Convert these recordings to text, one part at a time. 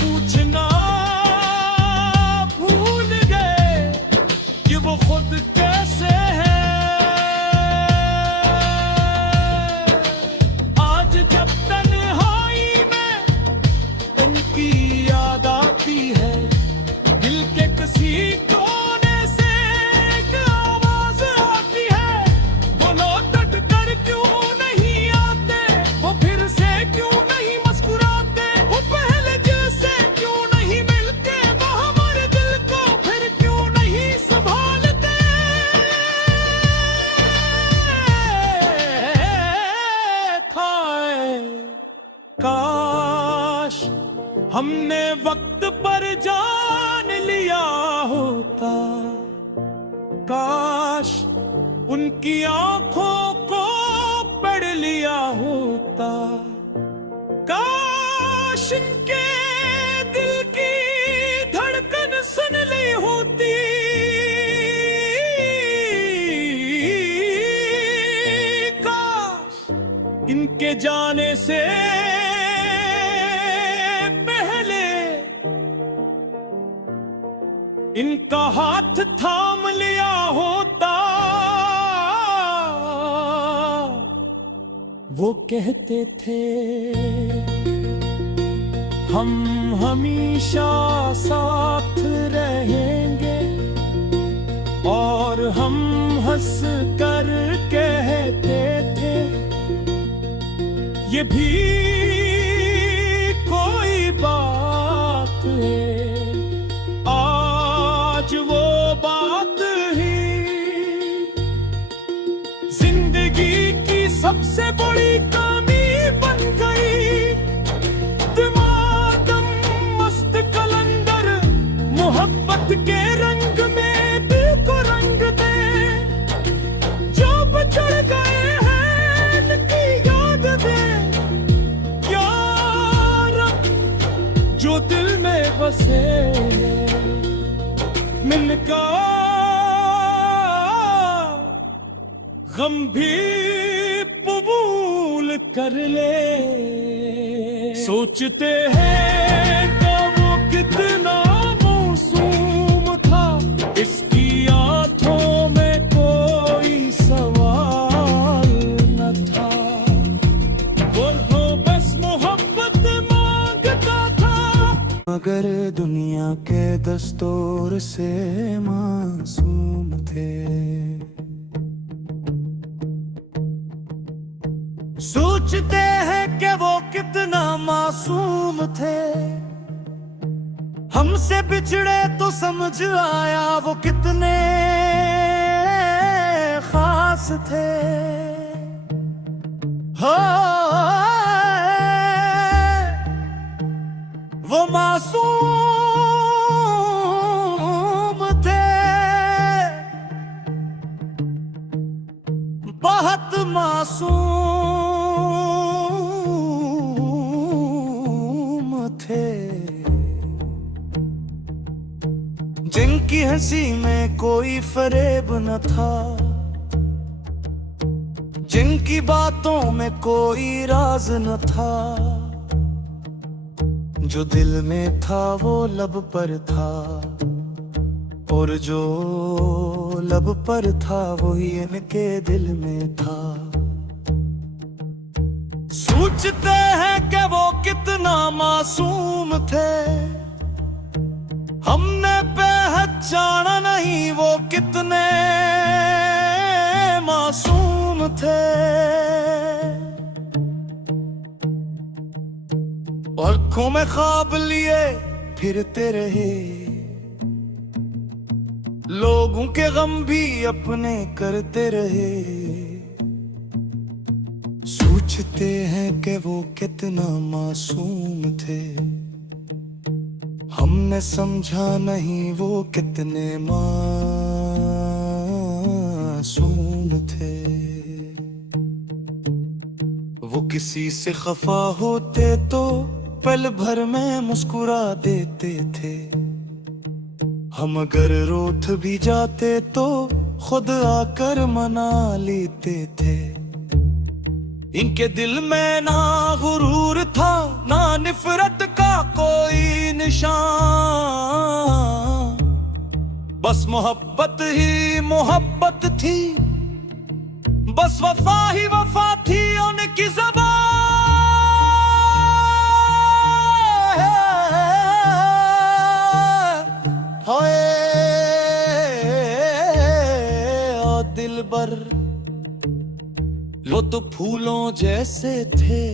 पूछना भूल गए कि वो खुद कैसे है। आज जब तन्हाई में उनकी याद आती है, दिल के किसी कोने से एक आवाज आती है, वो लौट कर क्यों नहीं आते, वो फिर से क्यों नहीं मुस्कुराते, वो पहले जैसे क्यों नहीं मिलते, वो हमारे दिल को फिर क्यों नहीं संभालते। काश हमने वक्त पर जान लिया होता, काश उनकी आंखों को पढ़ लिया होता, काश उनके दिल की धड़कन सुन ली होती, काश इनके जाने से पहले इनका हाथ थाम लिया होता। वो कहते थे हम हमेशा साथ रहेंगे, और हम हंस कर कहते थे ये भी कोई बात है। आज वो बात ही जिंदगी की सबसे बड़ी कमी बन गई। दिमागम मस्त कलंदर मोहब्बत के रंग में दिल को रंग दे, जो बचड़ गए हैं उनकी याद दे यार, जो दिल में बसे मिलका गम भी कबूल कर ले। सोचते हैं कि वो कितना मासूम था, इसकी आंखों में कोई सवाल न था, वो बस मोहब्बत मांगता था, मगर दुनिया के दस्तूर से मासूम थे। सोचते हैं कि वो कितना मासूम थे, हमसे बिछड़े तो समझ आया वो कितने खास थे। हो वो मासूम थे, बहुत मासूम थे, जिनकी हंसी में कोई फरेब न था, जिनकी बातों में कोई राज न था, जो दिल में था वो लब पर था, और जो लब पर था वही इनके दिल में था। सोचते हैं कि वो कितना मासूम थे, हमने पहचाना नहीं वो कितने मासूम थे। आँखों में ख्वाब लिए फिरते रहे, लोगों के गम भी अपने करते रहे। सोचते हैं कि वो कितना मासूम थे, हमने समझा नहीं वो कितने मासूम थे। वो किसी से खफा होते तो पल भर में मुस्कुरा देते थे, हम अगर रूठ भी जाते तो खुद आकर मना लेते थे। इनके दिल में ना गुरूर था ना निफरत का का कोई निशान, बस मोहब्बत ही मोहब्बत थी, बस वफा ही वफा थी उनकी ज़बान। हाय ओ दिलबर, वो तो फूलों जैसे थे,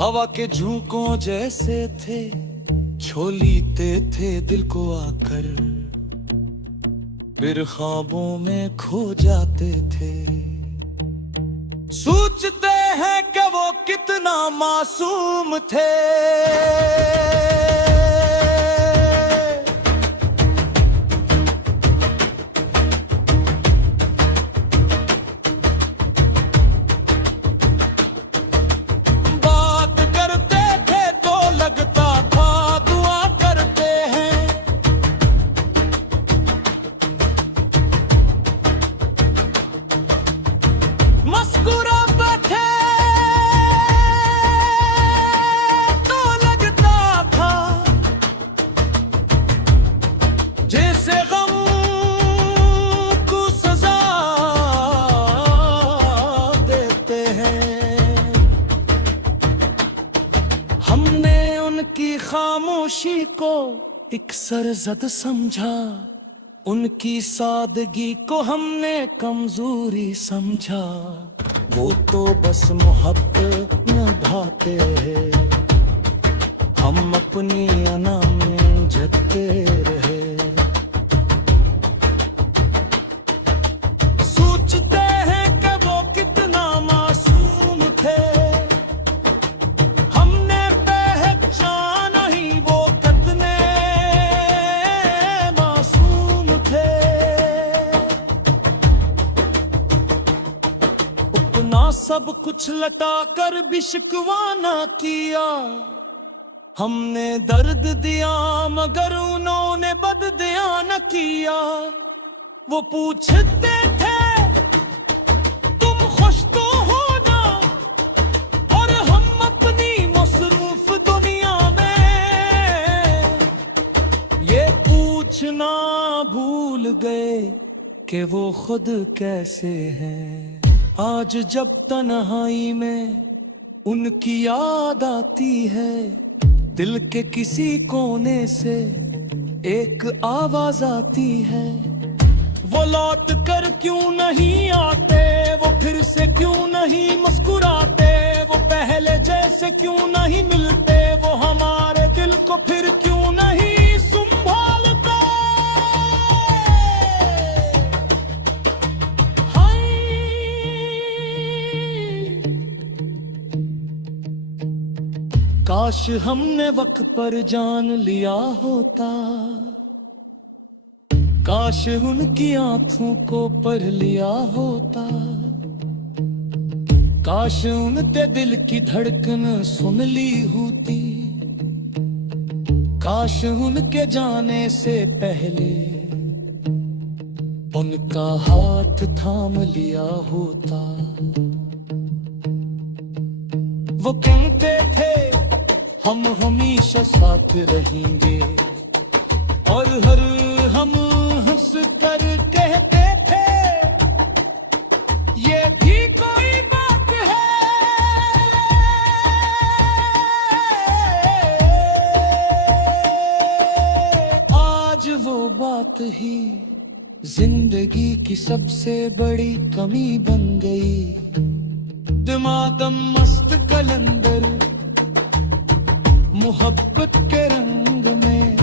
हवा के झोंकों जैसे थे, छोलीते थे दिल को आकर, फिर ख्वाबों में खो जाते थे। सोचते हैं कि वो कितना मासूम थे। मुस्कुराते थे तो लगता था जैसे गम को सजा देते हैं। हमने उनकी खामोशी को एक सरजद समझा, उनकी सादगी को हमने कमजोरी समझा। वो तो बस मोहब्बत निभाते हैं, हम अपनी अना में जते रहे। सोचते हैं कि वो कितना मासूम थे, हमने पहचाना ही वो कितने मासूम थे। अपना सब कुछ लटा कर भी शिकवा न किया, हमने दर्द दिया मगर उन्होंने बददिया न किया। वो पूछते थे तुम खुश तो हो ना, और हम अपनी मसरूफ दुनिया में ये पूछना भूल गए कि वो खुद कैसे हैं। आज जब तन्हाई में उनकी याद आती है, दिल के किसी कोने से एक आवाज आती है। वो लौट कर क्यों नहीं आते, वो फिर से क्यों नहीं मुस्कुराते, वो पहले जैसे क्यों नहीं मिलते, वो हमारे दिल को फिर क्यों नहीं संभालते। काश हमने वक्त पर जान लिया होता, काश उनकी आंखों को पढ़ लिया होता, काश उनके दिल की धड़कन सुन ली होती, काश उनके जाने से पहले उनका हाथ थाम लिया होता। वो कहते थे हम हमेशा साथ रहेंगे, और हर हम हंस कर कहते थे ये भी कोई बात है। आज वो बात ही जिंदगी की सबसे बड़ी कमी बन गई। दिमादम मस्त कलंदर मोहब्बत के रंग में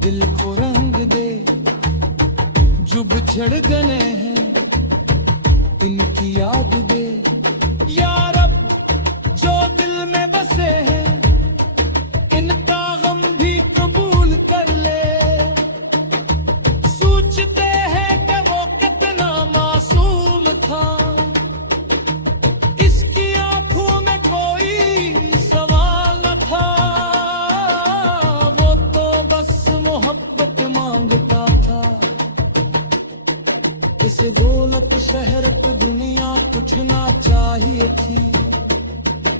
दिल को रंग दे, जुब झड़ गए हैं इनकी याद दे। यार अब जो दिल में बसे हैं इनका गम भी कबूल कर ले। सोचते हैं कि वो कितना मासूम था, इसकी आंखों में कोई सवाल न था। वो तो बस मोहब्बत मांगता था, इसे दौलत शहरत दुनिया कुछ ना चाहिए थी।